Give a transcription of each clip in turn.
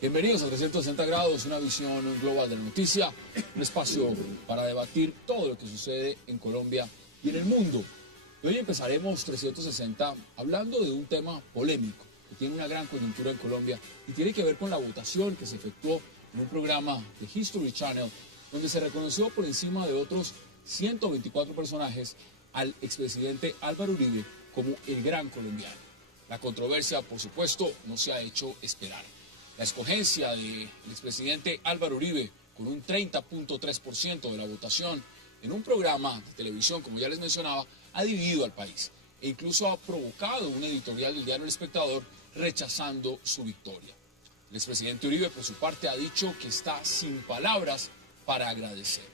Bienvenidos a 360 grados, una visión global de la noticia, un espacio para debatir todo lo que sucede en Colombia y en el mundo. Y hoy empezaremos 360 hablando de un tema polémico que tiene una gran coyuntura en Colombia y tiene que ver con la votación que se efectuó en un programa de History Channel, donde se reconoció por encima de otros 124 personajes al expresidente Álvaro Uribe como el gran colombiano. La controversia, por supuesto, no se ha hecho esperar. La escogencia del expresidente Álvaro Uribe con un 30.3% de la votación en un programa de televisión, como ya les mencionaba, ha dividido al país e incluso ha provocado un editorial del diario El Espectador rechazando su victoria. El expresidente Uribe, por su parte, ha dicho que está sin palabras para agradecer.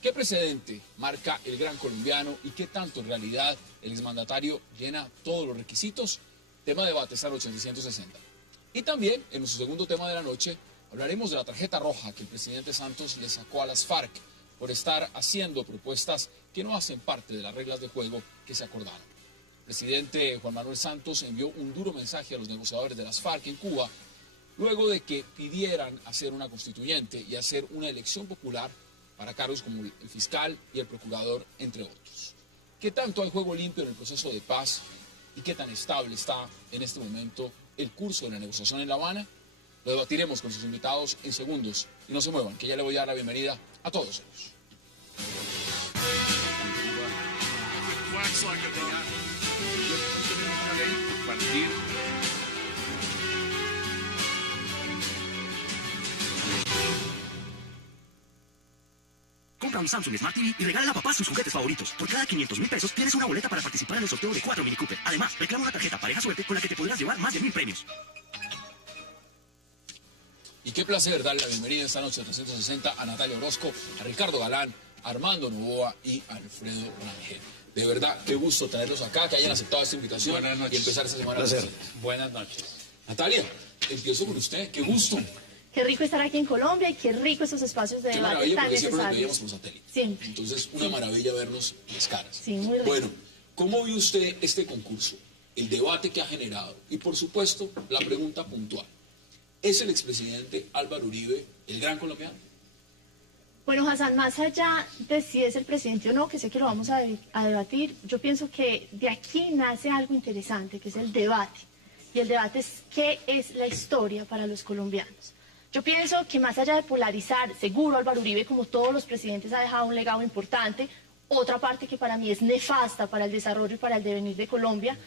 ¿Qué precedente marca el gran colombiano y qué tanto en realidad el exmandatario llena todos los requisitos? Tema de debate esta noche en 360. Y también, en nuestro segundo tema de la noche, hablaremos de la tarjeta roja que el presidente Santos le sacó a las FARC por estar haciendo propuestas que no hacen parte de las reglas de juego que se acordaron. El presidente Juan Manuel Santos envió un duro mensaje a los negociadores de las FARC en Cuba, luego de que pidieran hacer una constituyente y hacer una elección popular para cargos como el fiscal y el procurador, entre otros. ¿Qué tanto hay juego limpio en el proceso de paz y qué tan estable está en este momento el curso de la negociación en La Habana? Lo debatiremos con sus invitados en segundos. Y no se muevan, que ya le voy a dar la bienvenida a todos ellos. Compra un Samsung Smart TV y regala a papá sus juguetes favoritos. Por cada 500.000 pesos tienes una boleta para participar en el sorteo de 4 Mini Cooper. Además, reclama una tarjeta Pareja Suerte con la que te podrás llevar más de 1.000 premios. Y qué placer darle la bienvenida esta noche a 360 a Natalia Orozco, a Ricardo Galán, a Armando Novoa y a Alfredo Rangel. De verdad, qué gusto tenerlos acá, que hayan aceptado esta invitación. Buenas noches. Y empezar esta semana. Buenas noches. Natalia, empiezo con usted, qué gusto. Qué rico estar aquí en Colombia y qué rico estos espacios de Qué debate maravilla, tan porque siempre nos veíamos necesarios. por satélite. Siempre. Entonces, una maravilla vernos las caras. Sí, muy rico. Bueno, ¿cómo vio usted este concurso? El debate que ha generado y, por supuesto, la pregunta puntual. ¿Es el expresidente Álvaro Uribe el gran colombiano? Bueno, Hassan, más allá de si es el presidente o no, que sé que lo vamos a debatir, yo pienso que de aquí nace algo interesante, que es el debate. Y el debate es qué es la historia para los colombianos. Yo pienso que más allá de polarizar, seguro Álvaro Uribe, como todos los presidentes, ha dejado un legado importante. Otra parte que para mí es nefasta para el desarrollo y para el devenir de Colombia.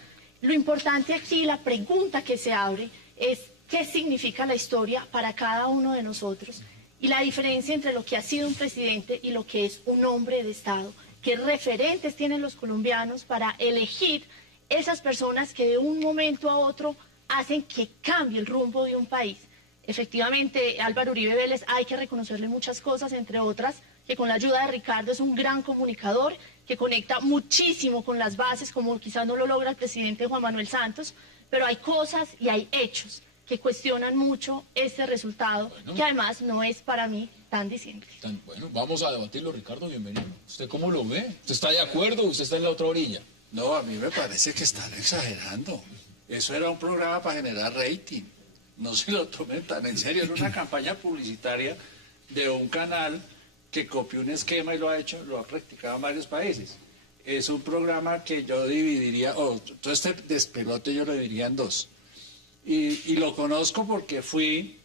Lo importante aquí, la pregunta que se abre, es qué significa la historia para cada uno de nosotros y la diferencia entre lo que ha sido un presidente y lo que es un hombre de Estado. ¿Qué referentes tienen los colombianos para elegir esas personas que de un momento a otro hacen que cambie el rumbo de un país? Efectivamente, Álvaro Uribe Vélez hay que reconocerle muchas cosas, entre otras, que con la ayuda de Ricardo es un gran comunicador, que conecta muchísimo con las bases, como quizás no lo logra el presidente Juan Manuel Santos, pero hay cosas y hay hechos que cuestionan mucho este resultado, que además no es para mí tan diciembre. Bueno, vamos a debatirlo, Ricardo, bienvenido. ¿Usted cómo lo ve? ¿Usted está de acuerdo o usted está en la otra orilla? No, a mí me parece que están exagerando. Eso era un programa para generar rating. No se lo tomen tan en serio. Era una campaña publicitaria de un canal que copió un esquema y lo ha practicado en varios países. Es un programa que yo dividiría, todo este despelote yo lo dividiría en dos. Y lo conozco porque fui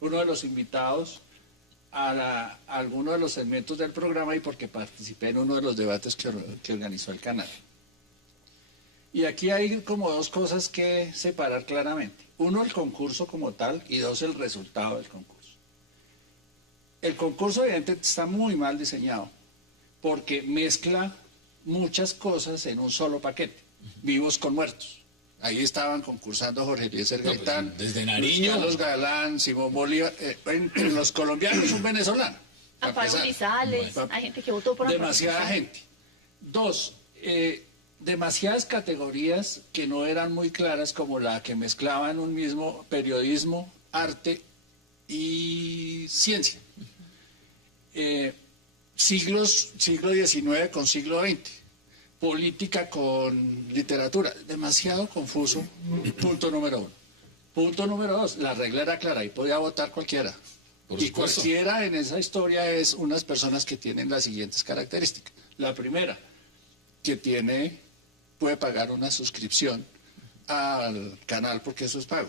uno de los invitados a alguno de los segmentos del programa y porque participé en uno de los debates que organizó el canal. Y aquí hay como dos cosas que separar claramente. Uno, el concurso como tal, y dos, el resultado del concurso. El concurso, evidentemente, está muy mal diseñado, porque mezcla muchas cosas en un solo paquete, vivos con muertos. Ahí estaban concursando Jorge Eliezer Gaitán, desde Nariño, Carlos Galán, Simón Bolívar, entre los colombianos un venezolano. Amparo Grisales, hay gente que votó por demasiada gente. Dos, demasiadas categorías que no eran muy claras, como la que mezclaban un mismo periodismo, arte y ciencia. siglo XIX con siglo XX, política con literatura, demasiado confuso, punto número uno. Punto número dos, la regla era clara, y podía votar cualquiera. Por Y supuesto. cualquiera en esa historia es unas personas que tienen las siguientes características. La primera, que puede pagar una suscripción al canal porque eso es pago.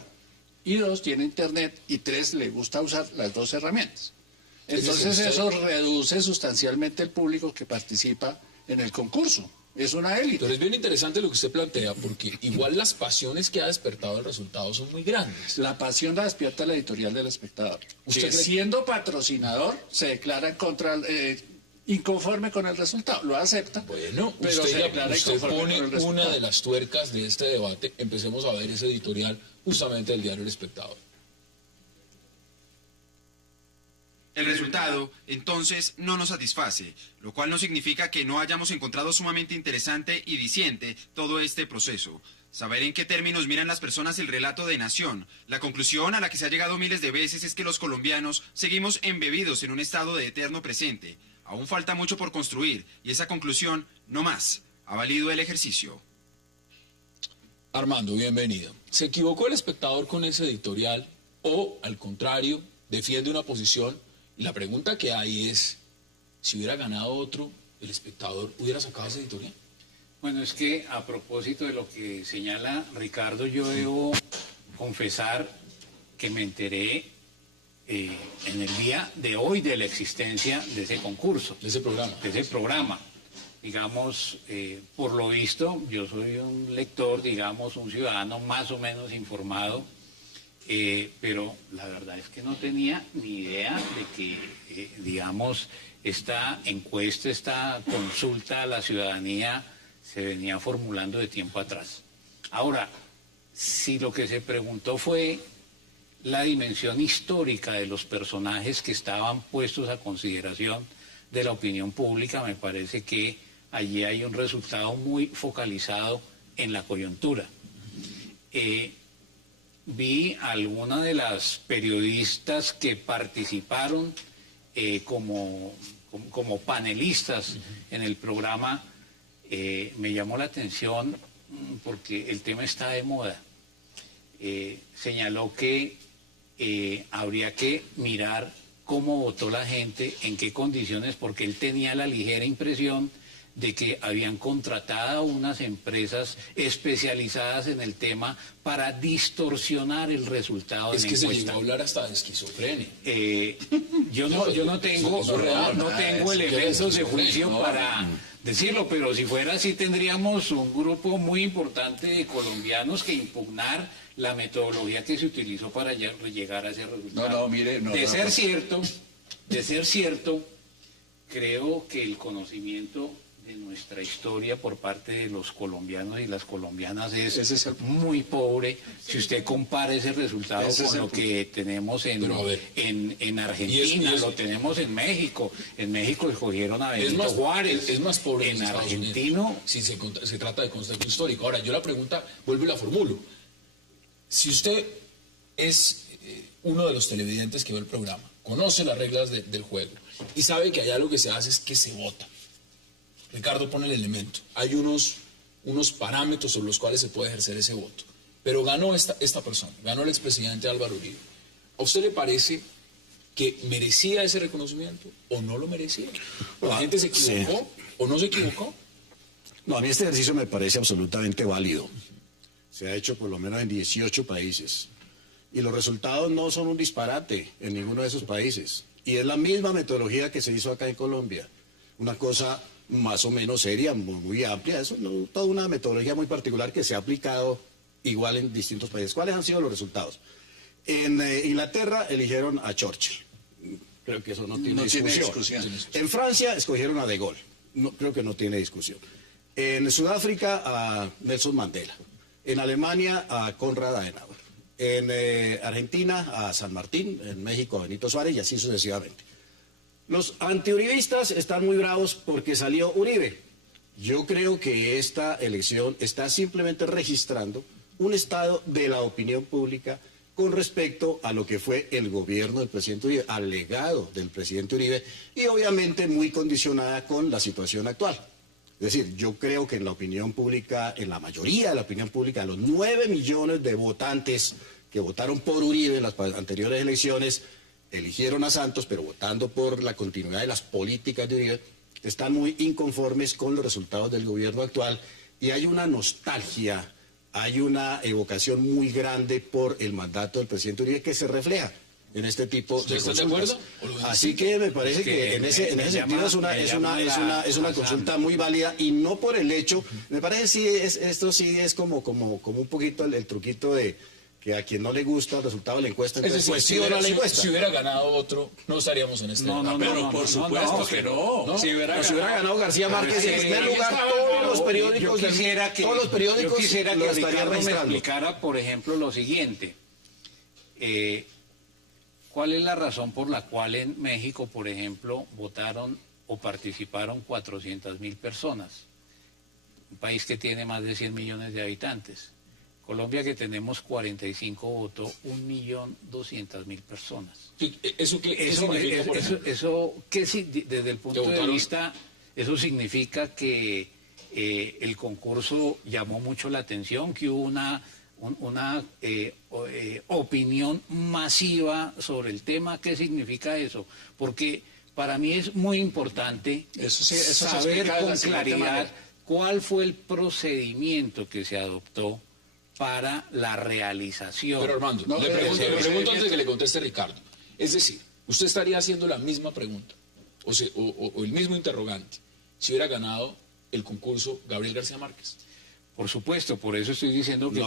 Y dos, tiene internet. Y tres, le gusta usar las dos herramientas. Entonces eso reduce sustancialmente el público que participa en el concurso. Es una élite. Pero es bien interesante lo que usted plantea, porque igual las pasiones que ha despertado el resultado son muy grandes. La pasión la despierta la editorial del Espectador. ¿Usted Que cree- siendo patrocinador se declara inconforme con el resultado. Lo acepta, Bueno, pero se declara usted inconforme pone con el resultado. una de las tuercas de este debate. Empecemos a ver ese editorial justamente del diario El Espectador. El resultado, entonces, no nos satisface, lo cual no significa que no hayamos encontrado sumamente interesante y diciente todo este proceso. Saber en qué términos miran las personas el relato de nación. La conclusión a la que se ha llegado miles de veces es que los colombianos seguimos embebidos en un estado de eterno presente. Aún falta mucho por construir y esa conclusión, no más, ha valido el ejercicio. Armando, bienvenido. ¿Se equivocó El Espectador con ese editorial o, al contrario, defiende una posición? Y la pregunta que hay es, si hubiera ganado otro, El Espectador hubiera sacado ese editorial. Bueno, es que a propósito de lo que señala Ricardo, yo debo confesar que me enteré en el día de hoy de la existencia de ese concurso, De ese programa. de ese programa. Digamos, por lo visto, yo soy un lector, digamos, un ciudadano más o menos informado, pero la verdad es que no tenía ni idea de que, digamos, esta encuesta, esta consulta a la ciudadanía se venía formulando de tiempo atrás. Ahora, si lo que se preguntó fue la dimensión histórica de los personajes que estaban puestos a consideración de la opinión pública, me parece que allí hay un resultado muy focalizado en la coyuntura. Vi a alguna de las periodistas que participaron como panelistas en el programa. Me llamó la atención porque el tema está de moda. Señaló que habría que mirar cómo votó la gente, en qué condiciones, porque él tenía la ligera impresión de que habían contratado unas empresas especializadas en el tema para distorsionar el resultado de Es la que se encuesta. llegó a hablar hasta de esquizofrenia. Yo no tengo, Eso es real. no tengo Eso elementos es de juicio no. para decirlo, pero si fuera así tendríamos un grupo muy importante de colombianos que impugnar la metodología que se utilizó para llegar a ese resultado. No, mire, no, de no, ser no. cierto, creo que el conocimiento de nuestra historia por parte de los colombianos y las colombianas Ese es el- muy pobre si usted compara ese resultado Ese es con el lo que tenemos Pero, a ver. en Argentina, Y es- lo tenemos en México. En México escogieron a Benito más, Juárez. es más pobre en Estados argentino. Unidos, si se trata de contexto histórico. Ahora, yo la pregunta, vuelvo y la formulo. Si usted es uno de los televidentes que ve el programa, conoce las reglas del juego y sabe que allá lo que se hace es que se vota. Ricardo pone el elemento. Hay unos parámetros sobre los cuales se puede ejercer ese voto. Pero ganó esta persona, ganó el expresidente Álvaro Uribe. ¿A usted le parece que merecía ese reconocimiento o no lo merecía? ¿La gente se equivocó o no se equivocó? No, a mí este ejercicio me parece absolutamente válido. Se ha hecho por lo menos en 18 países. Y los resultados no son un disparate en ninguno de esos países. Y es la misma metodología que se hizo acá en Colombia. Una cosa más o menos seria, muy amplia. Es toda una metodología muy particular que se ha aplicado igual en distintos países. ¿Cuáles han sido los resultados? En Inglaterra eligieron a Churchill. Creo que eso no tiene discusión. En Francia escogieron a De Gaulle. No, creo que no tiene discusión. En Sudáfrica a Nelson Mandela. En Alemania a Konrad Adenauer. En Argentina a San Martín. En México a Benito Juárez y así sucesivamente. Los antiuribistas están muy bravos porque salió Uribe. Yo creo que esta elección está simplemente registrando un estado de la opinión pública con respecto a lo que fue el gobierno del presidente Uribe, al legado del presidente Uribe, y obviamente muy condicionada con la situación actual. Es decir, yo creo que en la opinión pública, en la mayoría de la opinión pública, los 9 millones de votantes que votaron por Uribe en las anteriores elecciones, eligieron a Santos, pero votando por la continuidad de las políticas de Uribe, están muy inconformes con los resultados del gobierno actual, y hay una nostalgia, hay una evocación muy grande por el mandato del presidente Uribe que se refleja en este tipo de ¿Estás de consultas. acuerdo? Así que me parece que en ese sentido es una consulta muy válida, y no por el hecho, me parece esto sí es como un poquito el truquito de que a quien no le gusta el resultado de la encuesta, Es entonces decir, cuestiona la encuesta. si hubiera ganado otro, no estaríamos en este debate. Pero por supuesto que no. Si hubiera ganado García Márquez, en primer lugar, todos los periódicos yo quisiera que lo estarían Ricardo me registrando. explicara, por ejemplo, lo siguiente. ¿Cuál es la razón por la cual en México, por ejemplo, votaron o participaron 400.000 personas? Un país que tiene más de 100 millones de habitantes. Colombia, que tenemos 45, votó 1.200.000 personas. ¿Eso qué significa, por ejemplo? Desde el punto de vista, eso significa que el concurso llamó mucho la atención, que hubo una opinión masiva sobre el tema. ¿Qué significa eso? Porque para mí es muy importante saber con claridad cuál fue el procedimiento que se adoptó para la realización. Pero Armando, le pregunto antes de que le conteste Ricardo. Es decir, usted estaría haciendo la misma pregunta, o el mismo interrogante, si hubiera ganado el concurso Gabriel García Márquez. Por supuesto, por eso estoy diciendo que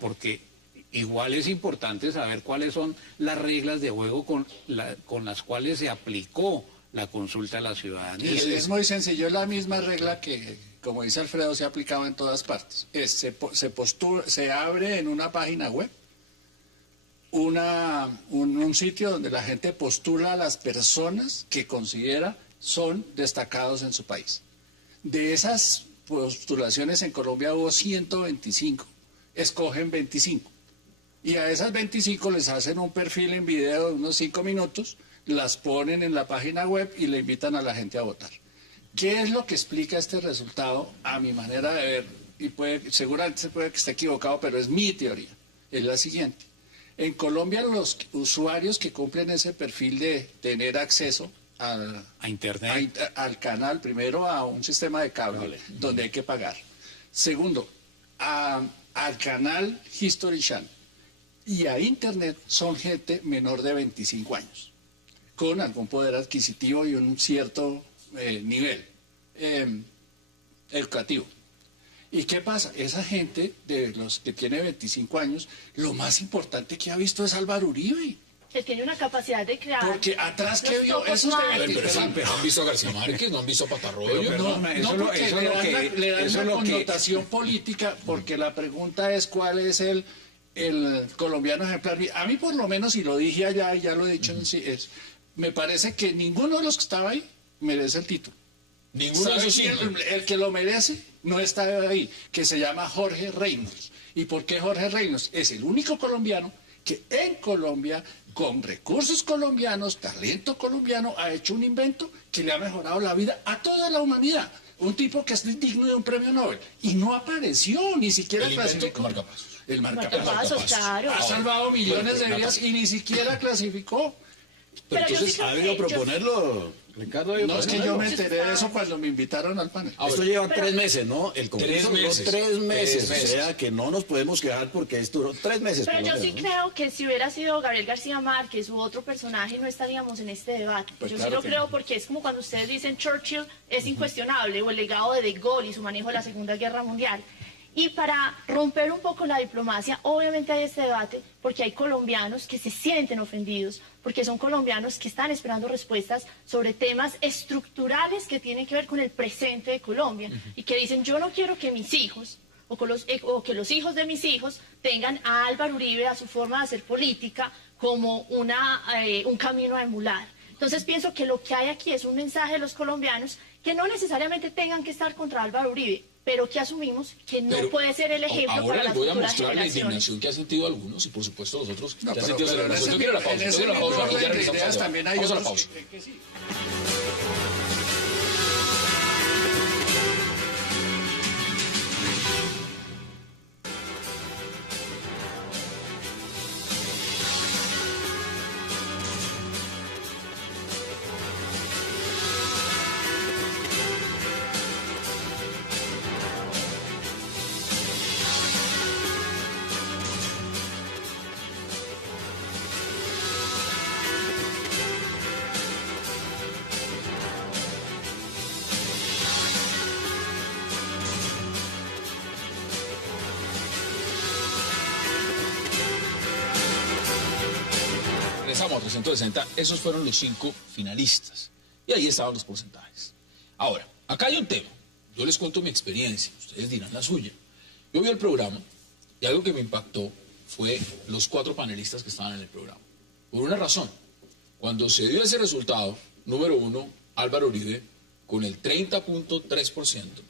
porque igual es importante saber cuáles son las reglas de juego con las cuales se aplicó la consulta a la ciudadanía. Es muy sencillo, es la misma regla que, como dice Alfredo, se ha aplicado en todas partes. Se abre en una página web un sitio donde la gente postula a las personas que considera son destacados en su país. De esas postulaciones en Colombia hubo 125, escogen 25. Y a esas 25 les hacen un perfil en video de unos 5 minutos, las ponen en la página web y le invitan a la gente a votar. ¿Qué es lo que explica este resultado? A mi manera de ver, y seguramente se puede que esté equivocado, pero es mi teoría, es la siguiente. En Colombia los usuarios que cumplen ese perfil de tener acceso a Internet, al canal, primero a un sistema de cable, donde hay que pagar. Segundo, al canal History Channel y a Internet, son gente menor de 25 años, con algún poder adquisitivo y un cierto nivel educativo. ¿Y qué pasa? Esa gente de los que tiene 25 años, lo más importante que ha visto es Álvaro Uribe. Que tiene una capacidad de crear. Porque atrás que vio esos Pero han visto a García Márquez, no han visto a Patarroyo. Le dan una connotación política, porque la pregunta es cuál es el colombiano ejemplar. A mí por lo menos, y lo dije allá y ya lo he dicho en sí, me parece que ninguno de los que estaba ahí merece el título. Ninguno de esos el que lo merece no está ahí, que se llama Jorge Reynolds. ¿Y por qué Jorge Reynolds? Es el único colombiano que en Colombia, con recursos colombianos, talento colombiano, ha hecho un invento que le ha mejorado la vida a toda la humanidad. Un tipo que es digno de un premio Nobel. Y no apareció, ni siquiera clasificó. El marcapasos, claro. Ha salvado millones de vidas y ni siquiera clasificó. Pero entonces, ¿ha debido proponerlo, Ricardo? No, es que yo me enteré de eso cuando me invitaron al panel. Esto lleva 3 meses, ¿no? El concurso duró 3 meses. 3 meses. O sea, que no nos podemos quejar porque esto duró 3 meses. Pero yo sí creo que si hubiera sido Gabriel García Márquez u otro personaje, no estaríamos en este debate. Pues yo claro sí lo que creo, no. porque es como cuando ustedes dicen Churchill es incuestionable, o el legado de De Gaulle y su manejo de la Segunda Guerra Mundial. Y para romper un poco la diplomacia, obviamente hay este debate porque hay colombianos que se sienten ofendidos, porque son colombianos que están esperando respuestas sobre temas estructurales que tienen que ver con el presente de Colombia y que dicen, yo no quiero que mis hijos o que los hijos de mis hijos tengan a Álvaro Uribe, a su forma de hacer política, como un camino a emular. Entonces pienso que lo que hay aquí es un mensaje de los colombianos que no necesariamente tengan que estar contra Álvaro Uribe, pero que asumimos que no Pero puede ser el ejemplo ahora para las les voy a futuras mostrar la generaciones. indignación que han sentido algunos y por supuesto los otros No, que han pero- sentido pero en celebración. ese Yo quiero la mismo- pausa, en yo ese quiero la mismo pausa, orden ya de regresamos ideas al debate. también hay Vamos a la otros pausa. que sí. Regresamos a 360, esos fueron los 5 finalistas. Y ahí estaban los porcentajes. Ahora, acá hay un tema. Yo les cuento mi experiencia, ustedes dirán la suya. Yo vi el programa y algo que me impactó fue los 4 panelistas que estaban en el programa. Por una razón. Cuando se dio ese resultado, número 1, Álvaro Uribe, con el 30.3%,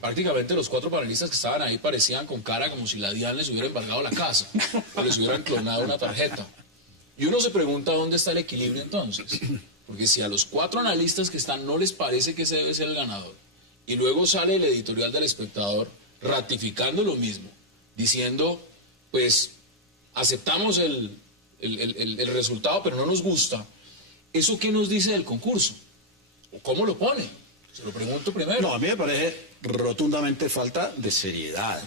prácticamente los 4 panelistas que estaban ahí parecían con cara como si la DIAN les hubiera embargado la casa o les hubieran clonado una tarjeta. Y uno se pregunta dónde está el equilibrio entonces. Porque si a los 4 analistas que están no les parece que ese debe ser el ganador, y luego sale el editorial del Espectador ratificando lo mismo, diciendo, pues, aceptamos el resultado, pero no nos gusta, ¿eso qué nos dice del concurso? ¿O cómo lo pone? Se lo pregunto primero. No, a mí me parece rotundamente falta de seriedad.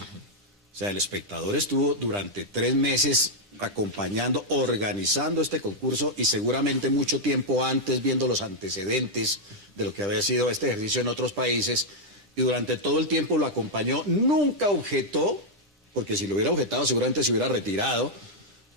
O sea, el Espectador estuvo durante 3 meses acompañando, organizando este concurso y seguramente mucho tiempo antes viendo los antecedentes de lo que había sido este ejercicio en otros países y durante todo el tiempo lo acompañó, nunca objetó, porque si lo hubiera objetado seguramente se hubiera retirado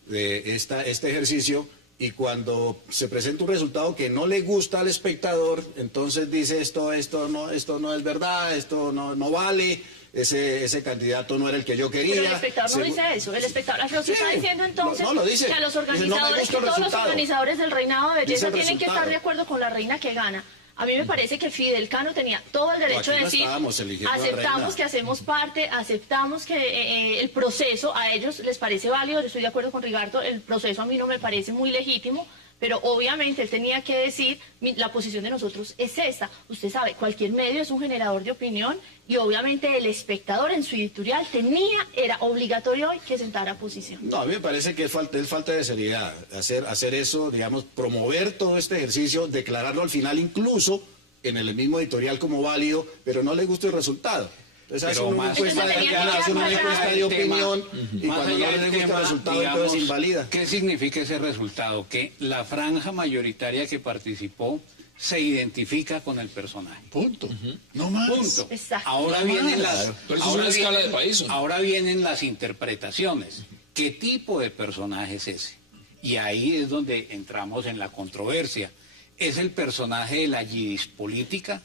de este ejercicio y cuando se presenta un resultado que no le gusta al espectador, entonces dice esto no es verdad, esto no vale. Ese candidato no era el que yo quería. Pero el espectador no dice eso. El espectador lo que está diciendo entonces no lo dice. que a los Dice, no me organizadores, gusta el que todos los resultado. organizadores del reinado de Dice belleza el tienen que estar resultado. de acuerdo con la reina que gana. A mí me parece que Fidel Cano tenía todo el derecho aquí de no decir, estábamos eligiendo a la reina. aceptamos que hacemos parte, aceptamos que el proceso a ellos les parece válido, yo estoy de acuerdo con Rigardo, el proceso a mí no me parece muy legítimo, pero obviamente él tenía que decir, la posición de nosotros es esta. Usted sabe, cualquier medio es un generador de opinión y obviamente el espectador en su editorial era obligatorio hoy que sentara posición. No, a mí me parece que es falta de seriedad. Hacer eso, digamos, promover todo este ejercicio, declararlo al final incluso en el mismo editorial como válido, pero no le gusta el resultado. Entonces hace Pero una más encuesta allá de del opinión y Más cuando no allá le del gusta el tema, resultado, digamos, entonces invalida. ¿qué significa ese resultado? Que la franja mayoritaria que participó se identifica con el personaje. Punto. No más. Punto. Exacto. Ahora No vienen más. las, Pero eso es ahora una escala vienen- de país, ¿no? ahora vienen las interpretaciones. ¿Qué tipo de personaje es ese? Y ahí es donde entramos en la controversia. ¿Es el personaje de la yidis política?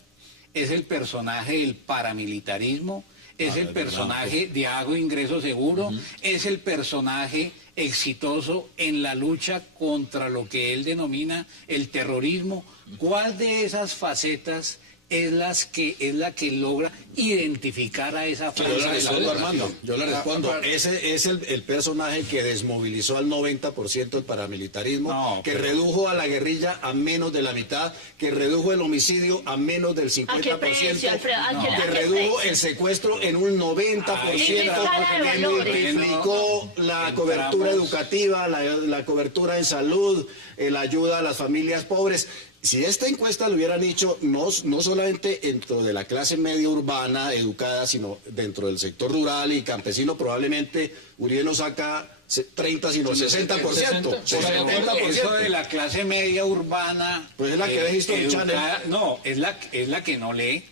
¿Es el personaje del paramilitarismo? ¿Es el personaje de hago ingreso seguro? ¿Es el personaje exitoso en la lucha contra lo que él denomina el terrorismo? ¿Cuál de esas facetas es la que logra identificar a esa Yo franja le de la respondo, población? Armando. Yo le respondo. Ese es el personaje que desmovilizó al 90% el paramilitarismo, No, que pero- redujo a la guerrilla a menos de la mitad, que redujo el homicidio a menos del 50%, ¿A qué precio, Alfredo? ¿A qué- a que qué redujo precio? el secuestro en un 90%, ¿En qué escala de que valores? multiplicó la cobertura educativa, la cobertura en salud, la ayuda a las familias pobres. Si esta encuesta lo hubieran hecho no solamente dentro de la clase media urbana educada, sino dentro del sector rural y campesino, probablemente Uribe no saca 30, sino 60%. 60%. Eso de la clase media urbana. Pues es la que ve History educada- Channel. No, es la que no lee,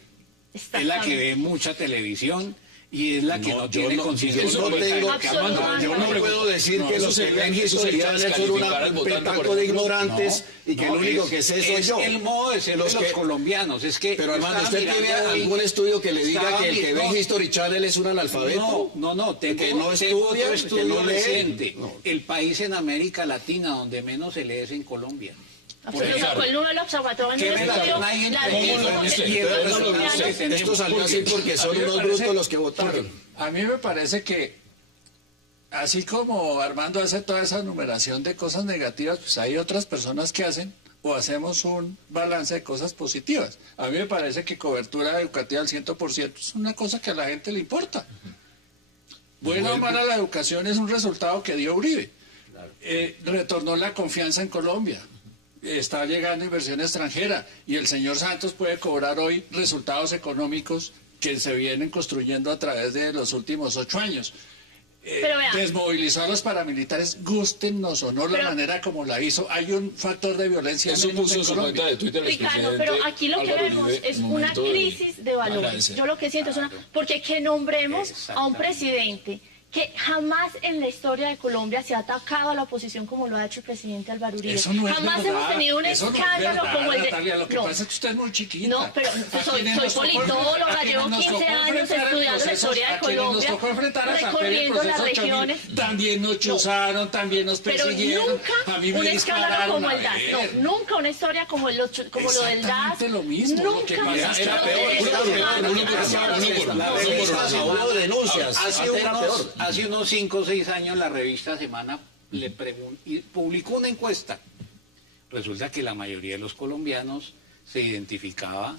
es la que Exactamente. ve mucha televisión y es la que no tiene conciencia. yo no política. tengo, Absolutamente. yo no puedo decir que eso los que sería- ven eso History sería Channel son descalificar al un votante, por petaco de ejemplo. ignorantes y que No, el único que sé soy yo. Es el modo de ser de los colombianos. Es que Pero Armando, estaba ¿usted tiene mirando hoy- algún estudio que le diga estaba que el que mi- ve History Channel es un analfabeto? No, tengo, que no tengo estudia, otro que no estudio lee. reciente. No. El país en América Latina donde menos se lee es en Colombia. Pero sacó el número observatorio en ¿Qué el estudio. relación hay entre Esto salió así porque son unos brutos los que votaron. A mí me parece que, así como Armando hace toda esa enumeración de cosas negativas, pues hay otras personas que hacen o hacemos un balance de cosas positivas. A mí me parece que cobertura educativa al 100% es una cosa que a la gente le importa. Buena o mala la educación es un resultado que dio Uribe. Retornó la confianza en Colombia. Está llegando inversión extranjera y el señor Santos puede cobrar hoy resultados económicos que se vienen construyendo a través de los últimos 8 años. Pero vea. Desmovilizó a los paramilitares, gústennos o no la manera como la hizo. Hay un factor de violencia. Eso puso en su cuenta de Twitter el Ricardo, expresidente pero aquí lo que Álvaro vemos Uribe es en una momento de crisis de valores. agradecer. Yo lo que siento es una... Porque que nombremos a un presidente que jamás en la historia de Colombia se ha atacado a la oposición como lo ha hecho el presidente Álvaro Uribe. Eso no es Jamás verdad. hemos tenido un Eso no es escándalo verdad, como el de... Natalia, lo que pasa es que usted es muy chiquita. No, pero soy politóloga, llevo 15 años estudiando la historia de Colombia, nos tocó enfrentar a recorriendo las proceso 8000. regiones. También nos chuzaron, también nos Pero persiguieron. nunca a mí me un escándalo dispararon, como a el DAS, ver. no, nunca una historia como lo del DAS, Exactamente lo mismo, lo que nunca pasa un es que era escándalo de derechos humanos. Hubo denuncias. Hace unos 5 o 6 años la revista Semana publicó una encuesta. Resulta que la mayoría de los colombianos se identificaba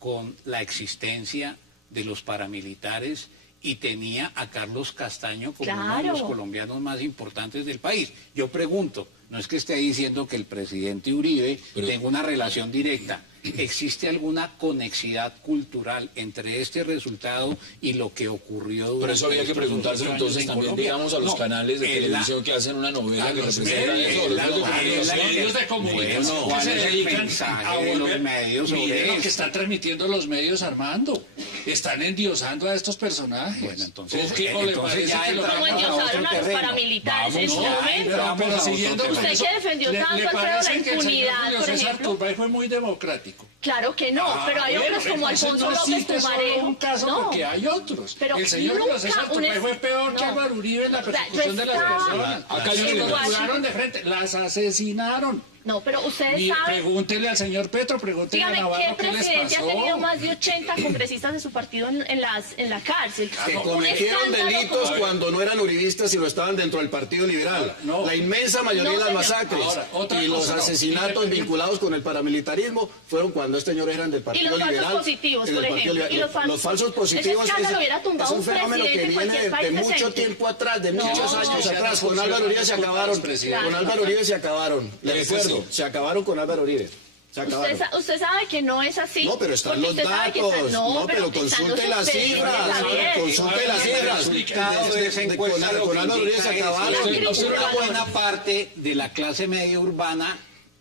con la existencia de los paramilitares y tenía a Carlos Castaño como uno de los Claro. colombianos más importantes del país. Yo pregunto, no es que esté diciendo que el presidente Uribe tenga una relación directa. ¿Existe alguna conexidad cultural entre este resultado y lo que ocurrió durante Por eso había que estos preguntárselo 8 años entonces en también, Colombia? digamos, a los No, canales de en la- televisión que hacen una novela que los representa medios, eso. los medios de comunicación Bueno, que ¿cuál se es el dedican mensaje a de los volver. medios sobre Miren lo esto? que están transmitiendo los medios, Armando. Están endiosando a estos personajes. Bueno, entonces, ¿O qué? ¿O le entonces parece ya que lo Como entramos hagan? endiosaron a los paramilitares en su momento. Pero siguiendo con Usted eso, que defendió ¿le tanto, Alfredo, parece la que el señor impunidad, Julio por César ejemplo? Turbay fue muy democrático? Claro que no, pero hay bueno, otros como entonces Alfonso no López existe solo Pumarejo. un caso No. porque hay otros. Pero El señor Julio César nunca un Turbay fue peor que no. Álvaro Uribe en la O sea, persecución de las estaba personas. Acá hay Los una torturaron de frente, las asesinaron. No, pero ustedes Y saben... pregúntele al señor Petro, pregúntele a Dígame, Navarro ¿qué qué les presidente ha pasó. tenido más de 80 congresistas de su partido en la cárcel? Que Un cometieron escándalo delitos como- cuando no eran uribistas y no estaban dentro del Partido Liberal. No. La inmensa mayoría No, de las señor. masacres Ahora, otra y los cosa, no. asesinatos vinculados con el paramilitarismo fueron cuando estos señores eran del Partido los falsos Liberal. positivos, en el por Partido ejemplo, Liberal. y los falsos ese positivos escándalo hubiera tumbado es un un fenómeno que presidente en viene cualquier país de mucho decente. tiempo atrás, de No, muchos años no, atrás. no Con Álvaro Uribe se funciona acabaron. los presidentes. Con Álvaro Uribe se acabaron. Le Es recuerdo, eso. se acabaron con Álvaro Uribe. Se acabaron. Usted sabe que no es así. No, pero están porque los usted sabe que datos. están- No, pero están consulte los las expedientes cifras. abiertos. Consulte las cifras. resultado de esa encuesta Con lo que Álvaro Uribe se indica es acabaron. que La una buena parte de la clase media urbana,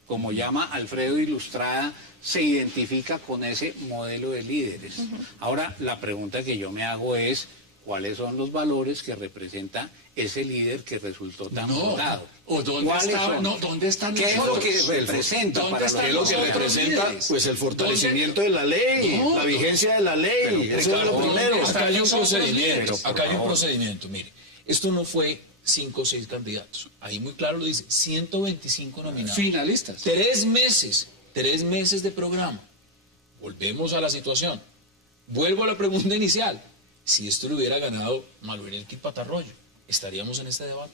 como llama Alfredo Ilustrada, se identifica con ese modelo de líderes. Ahora, la pregunta que yo me hago es, ¿cuáles son los valores que representa ese líder que resultó tan No, votado? o dónde ¿Cuáles está- son? no, ¿dónde están ¿Qué es lo nosotros? que representa ¿Dónde para están Es lo que nosotros representa líderes? pues el fortalecimiento de la ley, No, la vigencia de la ley. Eso es lo primero. Acá hay un Nosotros procedimiento, líderes, acá hay un procedimiento, mire. Esto no fue 5 o 6 candidatos. Ahí muy claro lo dice, 125 nominados. Finalistas. 3 meses de programa. Volvemos a la situación. Vuelvo a la pregunta inicial. Si esto lo hubiera ganado Manuel Elkin Patarroyo, ¿estaríamos en este debate?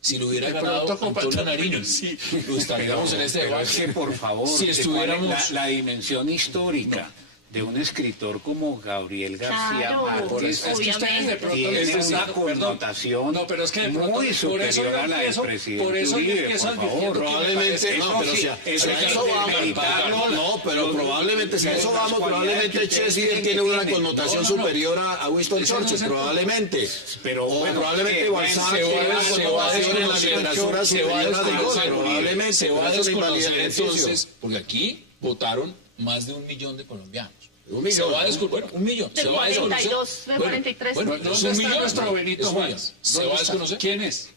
Si lo hubiera De ganado pronto con Antonio Patarroyo, Nariño, sí. lo estaríamos en este Pero debate. es que, por favor, si estuviéramos... la dimensión histórica de un escritor como Gabriel García Claro, Márquez Es que ustedes de pronto tiene les una están- connotación No, pero es que de pronto, muy por eso superior yo a la del empiezo- presidente por eso yo Uribe, empiezo por favor. advirtiendo que me Probablemente, parece- no, pero sí, si a eso hay que eso vamos, meditarlo, no, pero probablemente, si a eso vamos, probablemente Shakespeare tiene una connotación superior a Winston Ese no es Churchill, el probablemente. Pero O bueno, probablemente que, Balzac se tiene va- una se va a connotación en la desconocer, literatura se va a superior a Dios, desconocer, probablemente. se va a pero eso no invalida desconocer el ejercicio. entonces, porque aquí votaron más de 1 millón de colombianos. 1 millón, Se va a ¿no? desconocer, bueno, 1 millón. De Se va a desconocer. 42, de Bueno, 43. Bueno, ¿Dónde es 1 está millón. nuestro Benito Es 1 millón. Juárez? Se ¿Dónde va a está? desconocer. ¿Quién es?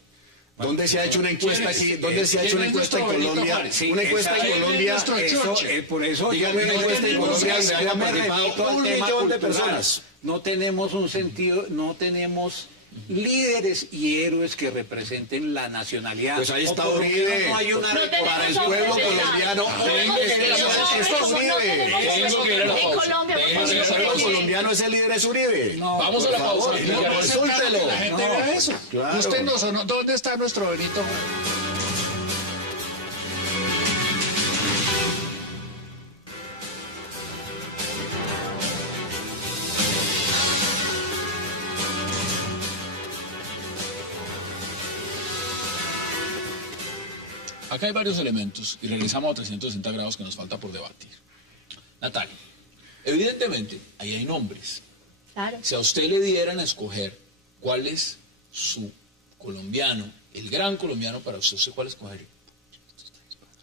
¿Dónde se ha hecho una encuesta aquí? ¿Dónde se ha hecho ¿Quién una es encuesta en nuestro Benito Colombia? Juárez? Una encuesta en ¿quién es Colombia. nuestro Eso, Churchill? por eso Dígame una yo encuesta en tenemos Colombia que- donde haya yo me participado remito al 1 tema millón de cultural. personas. No tenemos un sentido, no tenemos líderes y héroes que representen la nacionalidad. Pues ahí O está por lo Uribe. menos no hay una No tenemos Para el hombres pueblo de edad. colombiano, esto es Uribe. Tengo que ir a la En pausa. Colombia, Tengo por que ir a la El favor, pausa. colombiano es el líder, es Uribe. No, Vamos a la pausa. Consúltelo. La gente vea eso. Claro. Usted no sonó. ¿Dónde está nuestro Benito? Acá hay varios elementos y regresamos a 360 grados que nos falta por debatir. Natalia, evidentemente, ahí hay nombres. Claro. Si a usted le dieran a escoger cuál es su colombiano, el gran colombiano para usted, ¿usted cuál escogería?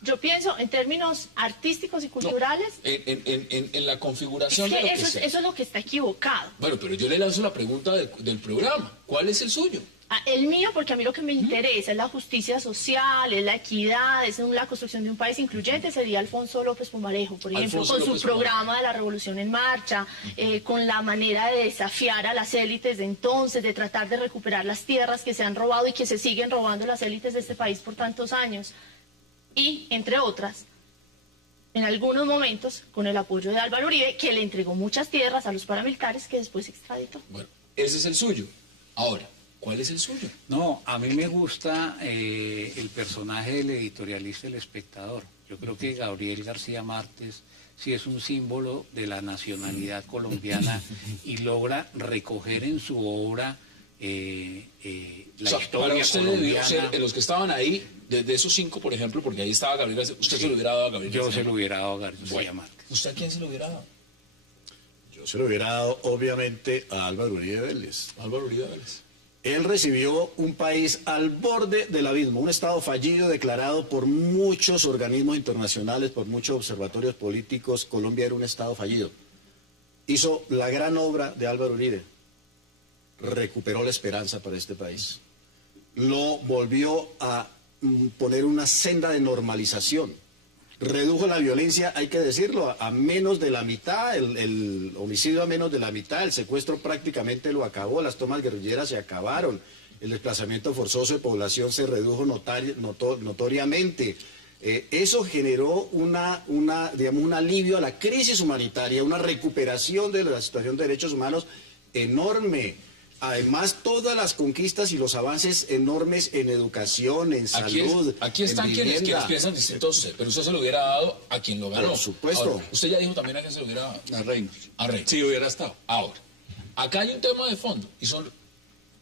Yo pienso en términos artísticos y culturales, En la es configuración que de lo que eso sea. es lo que está equivocado. Bueno, pero yo le lanzo la pregunta del programa. ¿Cuál es el suyo? El mío, porque a mí lo que me interesa es la justicia social, es la equidad, es la construcción de un país incluyente, sería Alfonso López Pumarejo, por ejemplo, Alfonso con López su programa de la Revolución en Marcha, con la manera de desafiar a las élites de entonces, de tratar de recuperar las tierras que se han robado y que se siguen robando las élites de este país por tantos años. Y, entre otras, en algunos momentos, con el apoyo de Álvaro Uribe, que le entregó muchas tierras a los paramilitares que después extraditó. Bueno, ese es el suyo. Ahora, ¿cuál es el suyo? No, a mí me gusta el personaje del editorialista El Espectador. Yo creo que Gabriel García Márquez sí es un símbolo de la nacionalidad colombiana y logra recoger en su obra la O sea, historia para usted le debió colombiana. ser, de los que estaban ahí, de esos 5, por ejemplo, porque ahí estaba Gabriel García, usted se lo hubiera dado a Gabriel Yo García. se lo hubiera dado a García Márquez. ¿Usted a quién se lo hubiera dado? Yo se lo hubiera dado, obviamente, a Álvaro Uribe Vélez. Álvaro Uribe Vélez. Él recibió un país al borde del abismo, un estado fallido declarado por muchos organismos internacionales, por muchos observatorios políticos. Colombia era un estado fallido. Hizo la gran obra de Álvaro Uribe. Recuperó la esperanza para este país. Lo volvió a poner una senda de normalización. Redujo la violencia, hay que decirlo, a menos de la mitad, el homicidio a menos de la mitad, el secuestro prácticamente lo acabó, las tomas guerrilleras se acabaron, el desplazamiento forzoso de población se redujo notoriamente. Eso generó digamos, un alivio a la crisis humanitaria, una recuperación de la situación de derechos humanos enorme. Además, todas las conquistas y los avances enormes en educación, en salud, Aquí están en quienes vivienda. piensan distinto a usted, pero usted se lo hubiera dado a quien lo ganó. Por supuesto. Ahora, usted ya dijo también a quién se lo hubiera dado. A Reynolds. A Reynolds. Si hubiera estado. Ahora, acá hay un tema de fondo y son